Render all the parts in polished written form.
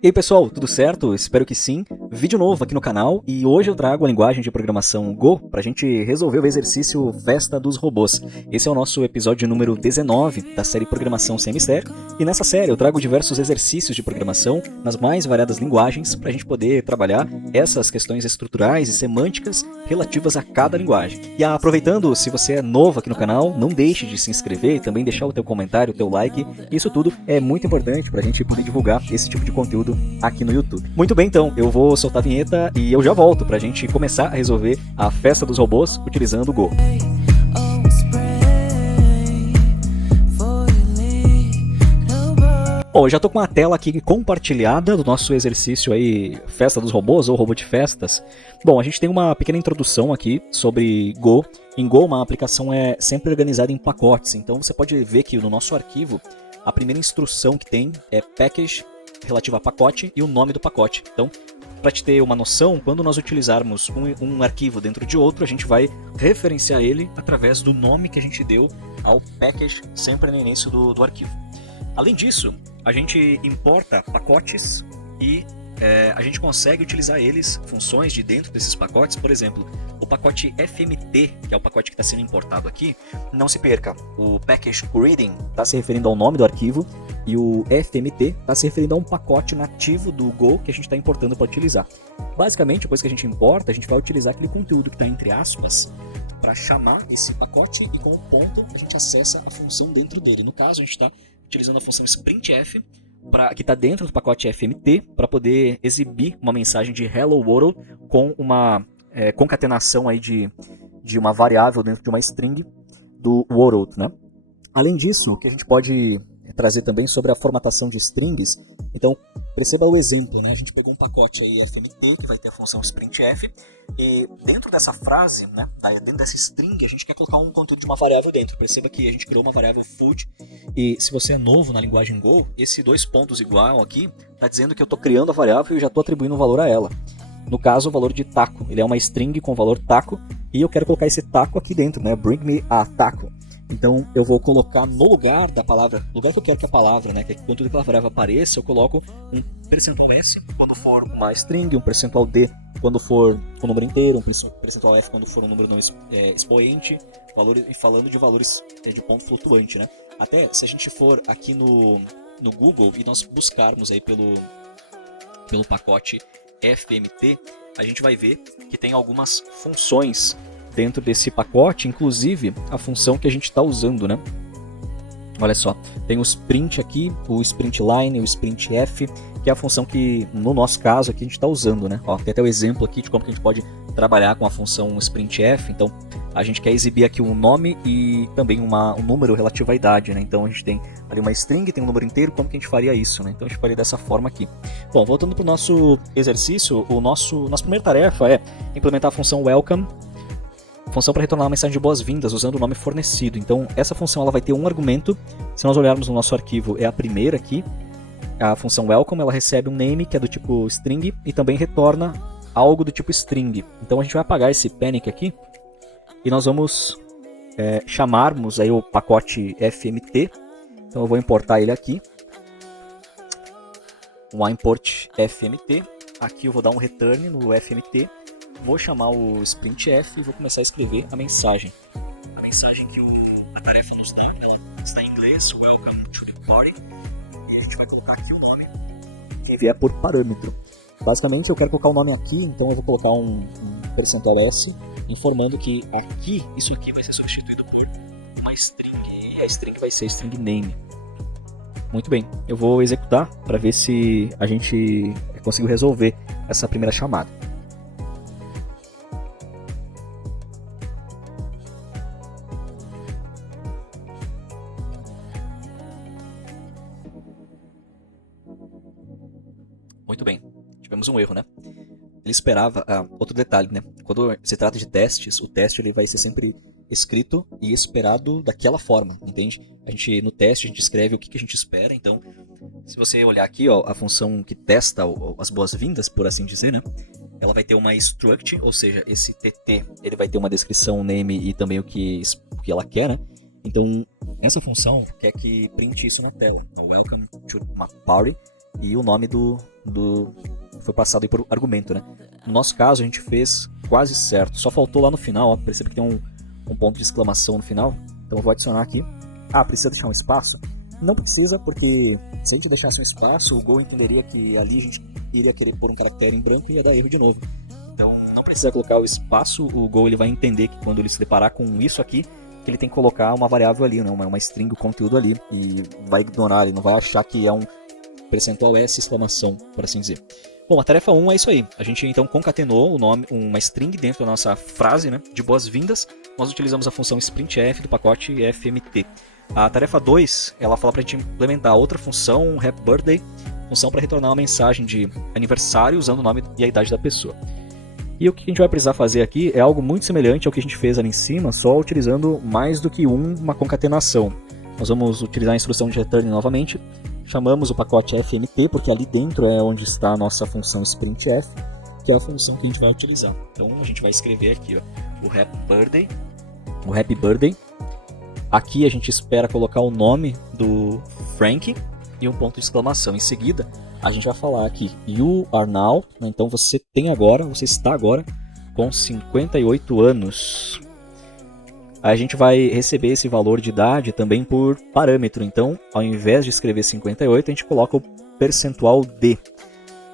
E aí pessoal, tudo certo? Espero que sim. Vídeo novo aqui no canal e hoje eu trago a linguagem de programação Go para a gente resolver o exercício Festa dos Robôs. Esse é o nosso episódio número 19 da série Programação Sem Mistério e nessa série eu trago diversos exercícios de programação nas mais variadas linguagens para a gente poder trabalhar essas questões estruturais e semânticas relativas a cada linguagem. E aproveitando, se você é novo aqui no canal, não deixe de se inscrever e também deixar o teu comentário, o teu like. Isso tudo é muito importante para a gente poder divulgar esse tipo de conteúdo aqui no YouTube. Muito bem, então, eu vou soltar a vinheta e eu já volto pra gente começar a resolver a festa dos robôs utilizando o Go. Bom, eu já tô com a tela aqui compartilhada do nosso exercício aí, Festa dos Robôs ou Robô de Festas. Bom, a gente tem uma pequena introdução aqui sobre Go. Em Go, uma aplicação é sempre organizada em pacotes, então você pode ver que no nosso arquivo, a primeira instrução que tem é package relativa a pacote e o nome do pacote. Então, para te ter uma noção, quando nós utilizarmos um arquivo dentro de outro, a gente vai referenciar ele através do nome que a gente deu ao package sempre no início do arquivo. Além disso, a gente importa pacotes e a gente consegue utilizar eles, funções de dentro desses pacotes. Por exemplo, o pacote FMT, que é o pacote que está sendo importado aqui, não se perca, o package greeting está se referindo ao nome do arquivo e o FMT está se referindo a um pacote nativo do Go que a gente está importando para utilizar. Basicamente, depois que a gente importa, a gente vai utilizar aquele conteúdo que está entre aspas para chamar esse pacote e com o ponto a gente acessa a função dentro dele. No caso, a gente está utilizando a função sprintf, que está dentro do pacote FMT, para poder exibir uma mensagem de Hello World com uma concatenação aí de uma variável dentro de uma string do world, né? Além disso, o que a gente pode trazer também sobre a formatação de strings, então perceba o exemplo, né? A gente pegou um pacote aí FMT que vai ter a função sprintf e dentro dessa frase, né, dentro dessa string, a gente quer colocar um conteúdo de uma variável dentro. Perceba que a gente criou uma variável food e se você é novo na linguagem Go, esse dois pontos igual aqui está dizendo que eu estou criando a variável e já estou atribuindo um valor a ela. No caso, o valor de taco, ele é uma string com valor taco e eu quero colocar esse taco aqui dentro, né? Bring me a taco. Então eu vou colocar no lugar da palavra, no lugar que eu quero que a palavra, né, que quando aquela variável apareça, eu coloco um percentual S quando for uma string, um percentual D quando for um número inteiro, um percentual F quando for um número não expoente, e falando de valores de ponto flutuante, né? Até se a gente for aqui no Google e nós buscarmos aí pelo pacote FMT, a gente vai ver que tem algumas funções dentro desse pacote, inclusive a função que a gente está usando, né? Olha só, tem o sprint aqui, o sprint line, o sprint f, que é a função que, no nosso caso, aqui a gente está usando, né? Ó, tem até o exemplo aqui de como que a gente pode trabalhar com a função sprint f. Então, a gente quer exibir aqui um nome e também um número relativo à idade, né? Então, a gente tem ali uma string, tem um número inteiro, como que a gente faria isso, né? Então, a gente faria dessa forma aqui. Bom, voltando para o nosso exercício, nossa primeira tarefa é implementar a função welcome, função para retornar uma mensagem de boas-vindas usando o nome fornecido. Então, essa função ela vai ter um argumento. Se nós olharmos no nosso arquivo, é a primeira aqui. A função welcome, ela recebe um name que é do tipo string e também retorna algo do tipo string. Então, a gente vai apagar esse panic aqui e nós vamos chamarmos aí o pacote FMT. Então, eu vou importar ele aqui. Um import FMT. Aqui eu vou dar um return no FMT. Vou chamar o sprintf e vou começar a escrever a mensagem. A mensagem que a tarefa nos dá, ela está em inglês, welcome to the party, e a gente vai colocar aqui o nome que vier por parâmetro. Basicamente eu quero colocar o nome aqui, então eu vou colocar um percentual S, informando que aqui, isso aqui vai ser substituído por uma string, e a string vai ser string name. Muito bem, eu vou executar para ver se a gente conseguiu resolver essa primeira chamada. Muito bem, tivemos um erro, né? Ele esperava... outro detalhe, né? Quando se trata de testes, o teste ele vai ser sempre escrito e esperado daquela forma, entende? No teste a gente escreve o que a gente espera, então se você olhar aqui, ó, a função que testa as boas-vindas, por assim dizer, né? Ela vai ter uma struct, ou seja, esse TT ele vai ter uma descrição, name e também o que ela quer, né? Então essa função quer que printe isso na tela, welcome to my party, e o nome do foi passado aí por argumento, né? No nosso caso, a gente fez quase certo. Só faltou lá no final, ó, percebe que tem um ponto de exclamação no final. Então eu vou adicionar aqui. Ah, precisa deixar um espaço? Não precisa, porque se a gente deixasse um espaço, o Go entenderia que ali a gente iria querer pôr um caractere em branco e ia dar erro de novo. Então não precisa colocar o espaço, o Go ele vai entender que quando ele se deparar com isso aqui, que ele tem que colocar uma variável ali, né? uma string, o conteúdo ali, e vai ignorar, ele não vai achar que é um percentual S exclamação, por assim dizer. Bom, a tarefa 1 é isso aí. A gente então concatenou o nome, uma string dentro da nossa frase, né, de boas-vindas. Nós utilizamos a função sprintf do pacote fmt. A tarefa 2, ela fala para a gente implementar outra função, happy birthday, função para retornar uma mensagem de aniversário usando o nome e a idade da pessoa. E o que a gente vai precisar fazer aqui é algo muito semelhante ao que a gente fez ali em cima, só utilizando mais do que uma concatenação. Nós vamos utilizar a instrução de return novamente. Chamamos o pacote fmt, porque ali dentro é onde está a nossa função sprintf, que é a função que a gente vai utilizar. Então a gente vai escrever aqui, ó, o happy birthday. Aqui a gente espera colocar o nome do Frank e um ponto de exclamação. Em seguida, a gente vai falar aqui, you are now, né? Então você está agora com 58 anos. A gente vai receber esse valor de idade também por parâmetro. Então, ao invés de escrever 58, a gente coloca o percentual D.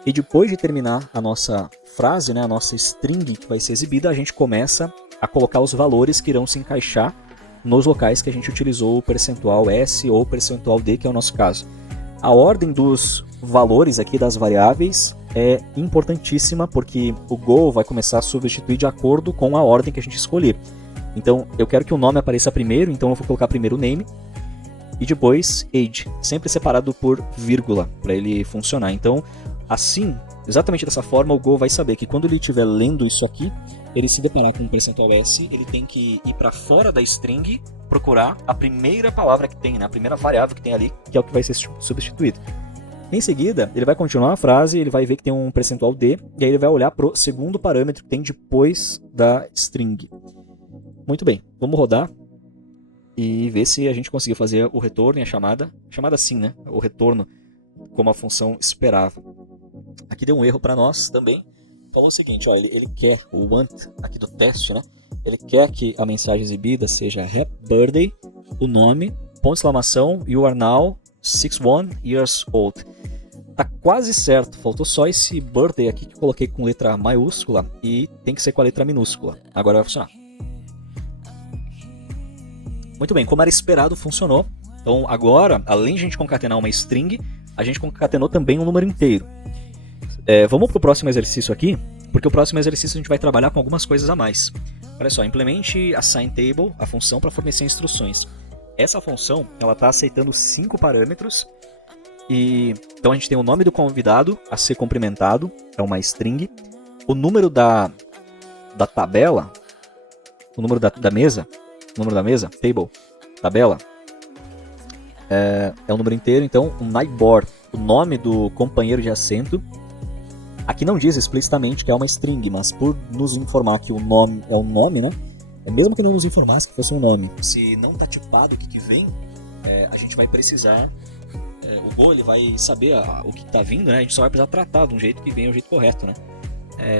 E depois de terminar a nossa frase, né, a nossa string que vai ser exibida, a gente começa a colocar os valores que irão se encaixar nos locais que a gente utilizou o percentual S ou o percentual D, que é o nosso caso. A ordem dos valores aqui das variáveis é importantíssima, porque o Go vai começar a substituir de acordo com a ordem que a gente escolher. Então, eu quero que o nome apareça primeiro, então eu vou colocar primeiro o name e depois age, sempre separado por vírgula, para ele funcionar. Então, assim, exatamente dessa forma, o Go vai saber que quando ele estiver lendo isso aqui, ele se deparar com um percentual S, ele tem que ir para fora da string, procurar a primeira palavra que tem, né, a primeira variável que tem ali, que é o que vai ser substituído. Em seguida, ele vai continuar a frase, ele vai ver que tem um percentual D, e aí ele vai olhar para o segundo parâmetro que tem depois da string. Muito bem, vamos rodar e ver se a gente conseguiu fazer o retorno e a chamada. Chamada sim, né? O retorno como a função esperava. Aqui deu um erro para nós também. Falou o seguinte, ó, ele quer, o want aqui do teste, né? Ele quer que a mensagem exibida seja happy birthday, o nome, ponto de exclamação, you are now 61 years old. Tá quase certo, faltou só esse birthday aqui que eu coloquei com letra maiúscula e tem que ser com a letra minúscula. Agora vai funcionar. Muito bem, como era esperado, funcionou. Então agora, além de a gente concatenar uma string, a gente concatenou também um número inteiro. Vamos para o próximo exercício aqui, porque o próximo exercício a gente vai trabalhar com algumas coisas a mais. Olha só, implemente assignTable, a função para fornecer instruções. Essa função está aceitando 5 parâmetros. Então a gente tem o nome do convidado a ser cumprimentado, é uma string. O número da tabela, o número da mesa, table, tabela, é o número inteiro. Então, o nightboard, o nome do companheiro de assento. Aqui não diz explicitamente que é uma string, mas por nos informar que o nome é um nome, né? Mesmo que não nos informasse que fosse um nome. Se não está tipado o que vem, a gente vai precisar... o Go ele vai saber o que está vindo, né? A gente só vai precisar tratar de um jeito que vem, o jeito correto, né?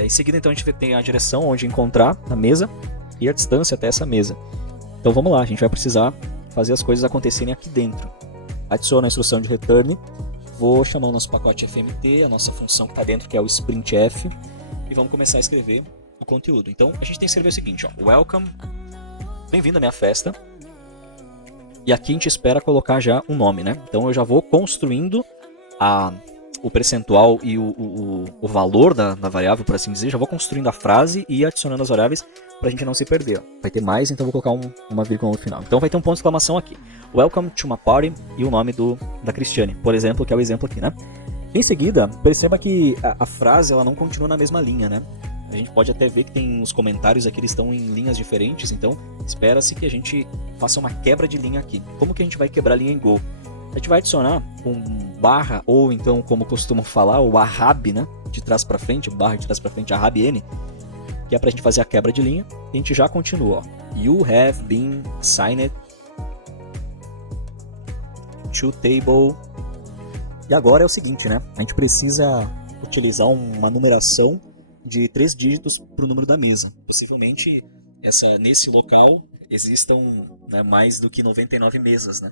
Em seguida, então, a gente tem a direção onde encontrar a mesa e a distância até essa mesa. Então vamos lá, a gente vai precisar fazer as coisas acontecerem aqui dentro. Adiciono a instrução de return, vou chamar o nosso pacote fmt, a nossa função que está dentro, que é o sprintf, e vamos começar a escrever o conteúdo. Então a gente tem que escrever o seguinte, ó, welcome, bem-vindo à minha festa, e aqui a gente espera colocar já um nome, né? Então eu já vou construindo o percentual e o valor da variável, por assim dizer, já vou construindo a frase e adicionando as variáveis para a gente não se perder. Ó. Vai ter mais, então vou colocar uma vírgula no final. Então vai ter um ponto de exclamação aqui. Welcome to my party e o nome da Cristiane, por exemplo, que é o exemplo aqui, né? Em seguida, perceba que a frase ela não continua na mesma linha, né? A gente pode até ver que tem os comentários aqui, eles estão em linhas diferentes, então espera-se que a gente faça uma quebra de linha aqui. Como que a gente vai quebrar a linha em Go? A gente vai adicionar um barra, ou então, como costumam falar, o arrab, né? De trás para frente, barra de trás para frente, arrab n, que é para a gente fazer a quebra de linha. E a gente já continua, ó. You have been assigned to table. E agora é o seguinte, né? A gente precisa utilizar uma numeração de 3 dígitos para o número da mesa. Possivelmente nesse local existam, né, mais do que 99 mesas, né?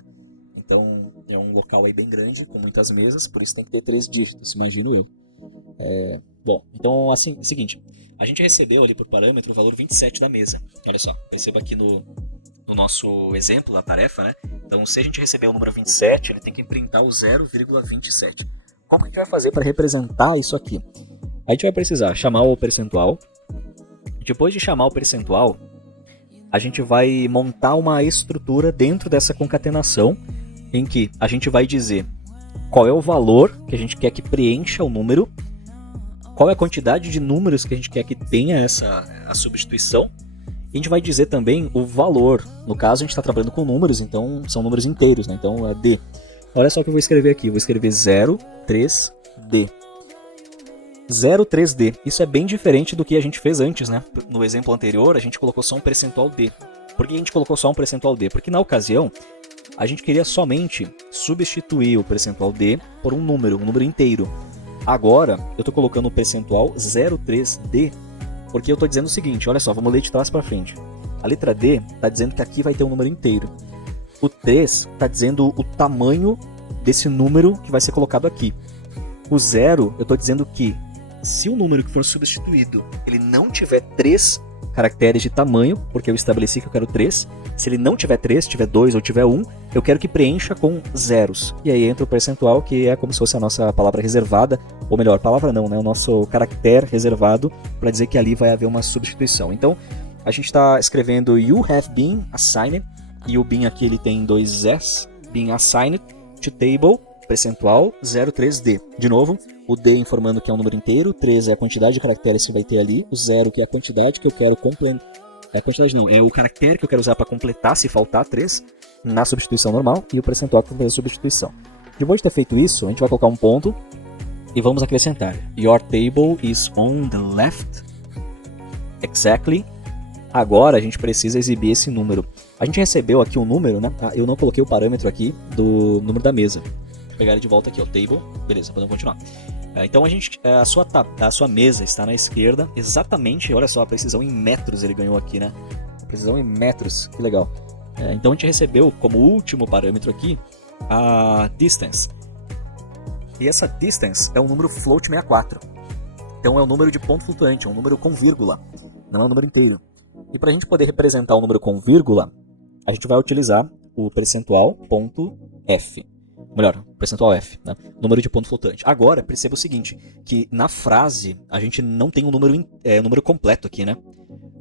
Então é um local aí bem grande, com muitas mesas, por isso tem que ter 3 dígitos, imagino eu. Bom, então assim, é o seguinte, a gente recebeu ali por parâmetro o valor 27 da mesa. Olha só, perceba aqui no nosso exemplo, a tarefa, né? Então se a gente receber o número 27, ele tem que imprintar o 0,27. Como que a gente vai fazer para representar isso aqui? A gente vai precisar chamar o percentual. Depois de chamar o percentual, a gente vai montar uma estrutura dentro dessa concatenação em que a gente vai dizer qual é o valor que a gente quer que preencha o número, qual é a quantidade de números que a gente quer que tenha a substituição, e a gente vai dizer também o valor. No caso, a gente está trabalhando com números, então são números inteiros, né? Então é D. Olha só o que eu vou escrever aqui. Eu vou escrever 0,3D. 0,3D. Isso é bem diferente do que a gente fez antes, né? No exemplo anterior, a gente colocou só um percentual D. Por que a gente colocou só um percentual D? Porque na ocasião, a gente queria somente substituir o percentual D por um número inteiro. Agora, eu estou colocando o percentual 0,3D, porque eu estou dizendo o seguinte, olha só, vamos ler de trás para frente. A letra D está dizendo que aqui vai ter um número inteiro. O 3 está dizendo o tamanho desse número que vai ser colocado aqui. O 0, eu estou dizendo que se o número que for substituído ele não tiver 3 caracteres de tamanho, porque eu estabeleci que eu quero 3, se ele não tiver 3, tiver 2 ou tiver 1, eu quero que preencha com zeros. E aí entra o percentual, que é como se fosse a nossa palavra reservada, ou melhor, palavra não, né? O nosso caractere reservado para dizer que ali vai haver uma substituição. Então, a gente está escrevendo you have been assigned, e o been aqui ele tem 2 S, been assigned to table, percentual 0,3D. De novo, o D informando que é um número inteiro, 3 é a quantidade de caracteres que vai ter ali, o 0 que é a quantidade que eu quero completar. É a quantidade não, é o caractere que eu quero usar para completar, se faltar 3, na substituição normal, e o percentual que vai fazer a substituição. Depois de ter feito isso, a gente vai colocar um ponto e vamos acrescentar. Your table is on the left. Exactly. Agora a gente precisa exibir esse número. A gente recebeu aqui um número, né? Eu não coloquei o parâmetro aqui do número da mesa. Vou pegar ele de volta aqui, ó, table. Beleza, podemos continuar. Então a sua mesa está na esquerda, exatamente, olha só a precisão em metros ele ganhou aqui, né? Precisão em metros, que legal. Então a gente recebeu como último parâmetro aqui a distance. E essa distance é um número float 64. Então é um número de ponto flutuante, é um número com vírgula, não é um número inteiro. E para a gente poder representar um número com vírgula, a gente vai utilizar o percentual ponto F. Melhor, percentual F, né? Número de ponto flutuante. Agora, perceba o seguinte, que na frase a gente não tem um número completo aqui, né?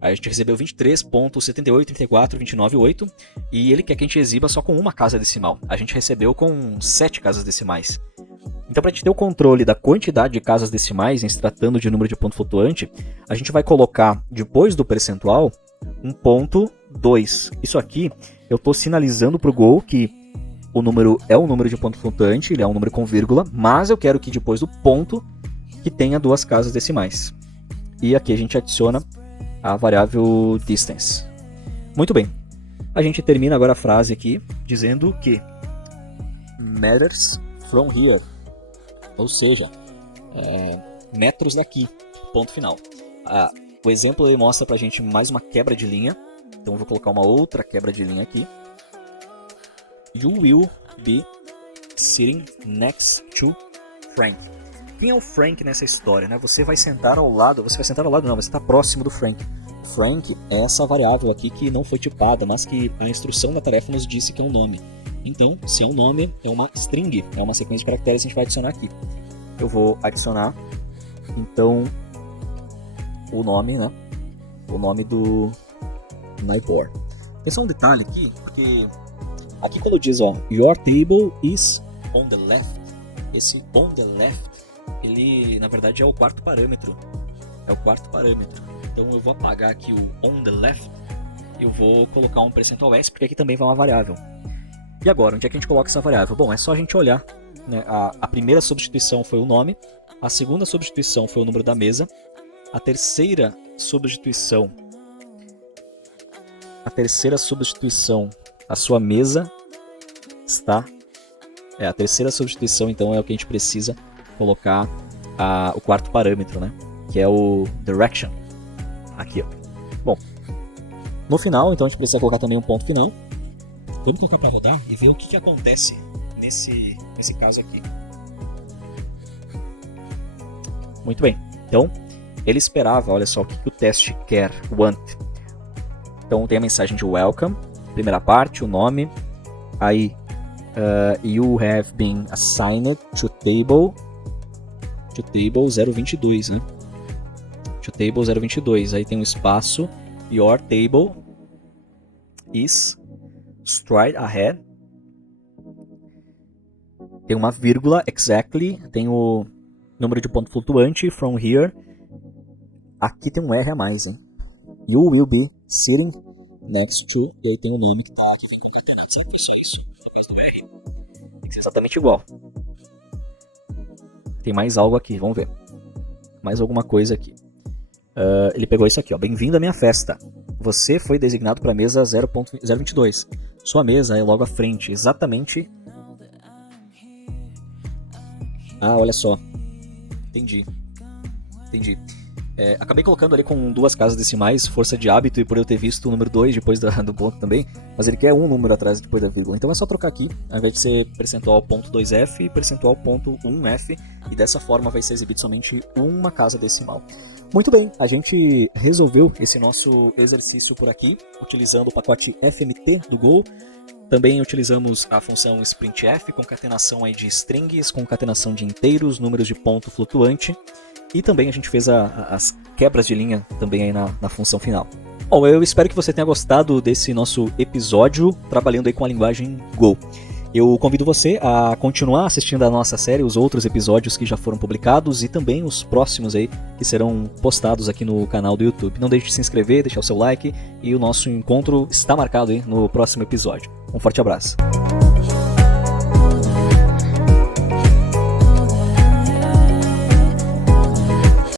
A gente recebeu 23.783429,8 e ele quer que a gente exiba só com uma casa decimal. A gente recebeu com 7 casas decimais. Então, para a gente ter o controle da quantidade de casas decimais, em se tratando de número de ponto flutuante, a gente vai colocar, depois do percentual, um ponto 2. Isso aqui, eu estou sinalizando para o Go que o número é um número de ponto flutuante, ele é um número com vírgula, mas eu quero que depois do ponto que tenha 2 casas decimais. E aqui a gente adiciona a variável distance. Muito bem. A gente termina agora a frase aqui dizendo que meters from here, ou seja, metros daqui, ponto final. O exemplo ele mostra pra gente mais uma quebra de linha, então eu vou colocar uma outra quebra de linha aqui. You will be sitting next to Frank. Quem é o Frank nessa história, né? Você vai sentar ao lado não, você está próximo do Frank. Frank é essa variável aqui que não foi tipada, mas que a instrução da tarefa nos disse que é um nome. Então, se é um nome, é uma string, é uma sequência de caracteres que a gente vai adicionar aqui. Eu vou adicionar, então, o nome, né? O nome do Nibor. Tem só um detalhe aqui, porque aqui quando diz, ó, your table is on the left, esse on the left, ele na verdade é o quarto parâmetro. Então eu vou apagar aqui o on the left e eu vou colocar um percentual S, porque aqui também vai uma variável. E agora, onde é que a gente coloca essa variável? Bom, é só a gente olhar, né? A primeira substituição foi o nome, a segunda substituição foi o número da mesa, a terceira substituição, a sua mesa está... a terceira substituição, então, é o que a gente precisa colocar o quarto parâmetro, né? Que é o direction. Aqui, ó. Bom, no final, então a gente precisa colocar também um ponto final. Vamos colocar para rodar e ver o que acontece nesse caso aqui. Muito bem. Então, ele esperava, olha só, o que o teste quer, want. Então tem a mensagem de welcome, primeira parte, o nome. Aí, you have been assigned to table 022, né? To table 022. Aí tem um espaço. Your table is straight ahead. Tem uma vírgula, exactly. Tem o número de ponto flutuante, from here. Aqui tem um R a mais, hein? You will be sitting next to. E aí tem o nome que tá aqui concatenado, sabe? Foi só isso. Depois do R. Tem que ser exatamente igual. Tem mais algo aqui, vamos ver. Mais alguma coisa aqui. Ele pegou isso aqui, ó. Bem-vindo à minha festa. Você foi designado para a mesa 0.022. Sua mesa é logo à frente, exatamente. Ah, olha só. Entendi. Acabei colocando ali com duas casas decimais, força de hábito, e por eu ter visto o número 2 depois do ponto também, mas ele quer um número atrás depois da vírgula. Então é só trocar aqui, ao invés de ser percentual ponto 2F, percentual ponto 1F, e dessa forma vai ser exibido somente uma casa decimal. Muito bem, a gente resolveu esse nosso exercício por aqui, utilizando o pacote FMT do Go. Também utilizamos a função sprintf, concatenação aí de strings, concatenação de inteiros, números de ponto flutuante. E também a gente fez as quebras de linha também aí na função final. Bom, eu espero que você tenha gostado desse nosso episódio trabalhando aí com a linguagem Go. Eu convido você a continuar assistindo a nossa série, os outros episódios que já foram publicados e também os próximos aí que serão postados aqui no canal do YouTube. Não deixe de se inscrever, deixar o seu like e o nosso encontro está marcado aí no próximo episódio. Um forte abraço.